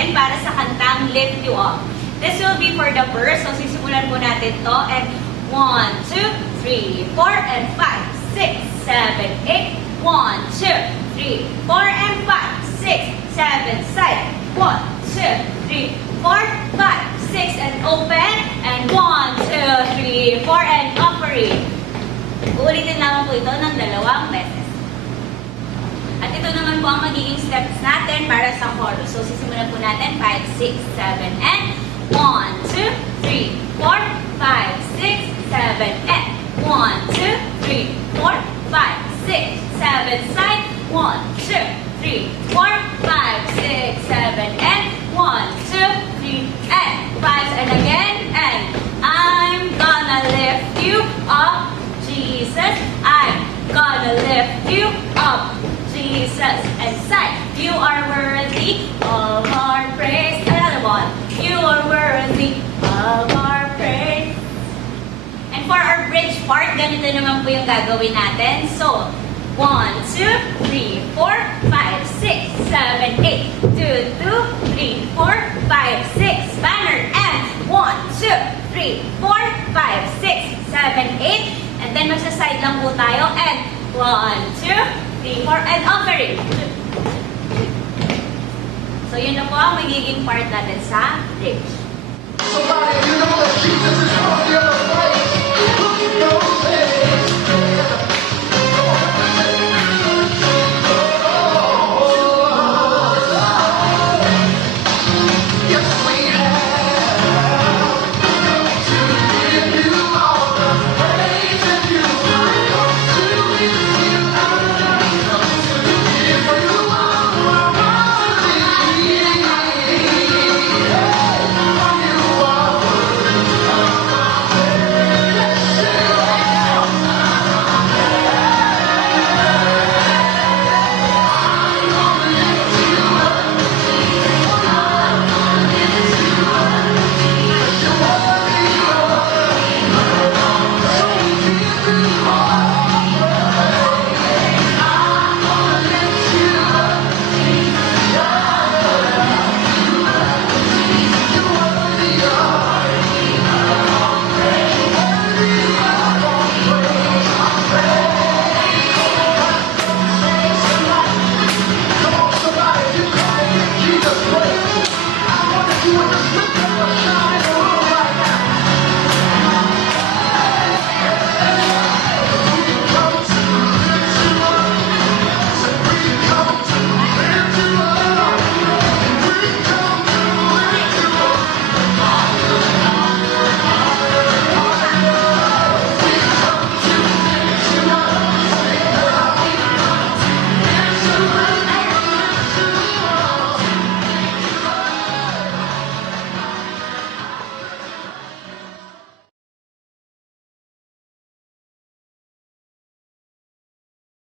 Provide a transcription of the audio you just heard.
natin para sa kantang Lift You Up. This will be for the verse. So, sisimulan po natin to. And 1, 2, 3, 4, and 5, 6, 7, 8. 1, 2, 3, 4, and 5, 6, 7, side. 1, 2, 3, 4, 5, 6, and open. And 1, 2, 3, 4, and operate. Uulitin naman po ito ng 2 beses. At ito naman po ang magiging steps natin para sa chorus. So, sisimulan po natin 5, 6, 7, and 1, 2, 3, 4, 5, 6, 7, and 1, 2, 3, 4, 5, 6, 7, side. 1, 2, 3, 4, 5, 6, 7, and 1, 2, 3, and 5, and again, and I'm gonna lift you up, Jesus. I'm gonna lift you up, Jesus. And side. You are worthy of our praise. Another one. You are worthy of our praise. And for our bridge part, ganito naman po yung gagawin natin. So, 1, 2, 3, 4, 5, 6, 7, 8. 2, 2, 3, 4, 5, 6. Banner. And 1, 2, 3, 4, 5, 6, 7, 8. And then magsa-side lang po tayo. And 1, 2, 3, 4. And offering. So, yun na po ang magiging part natin sa bridge.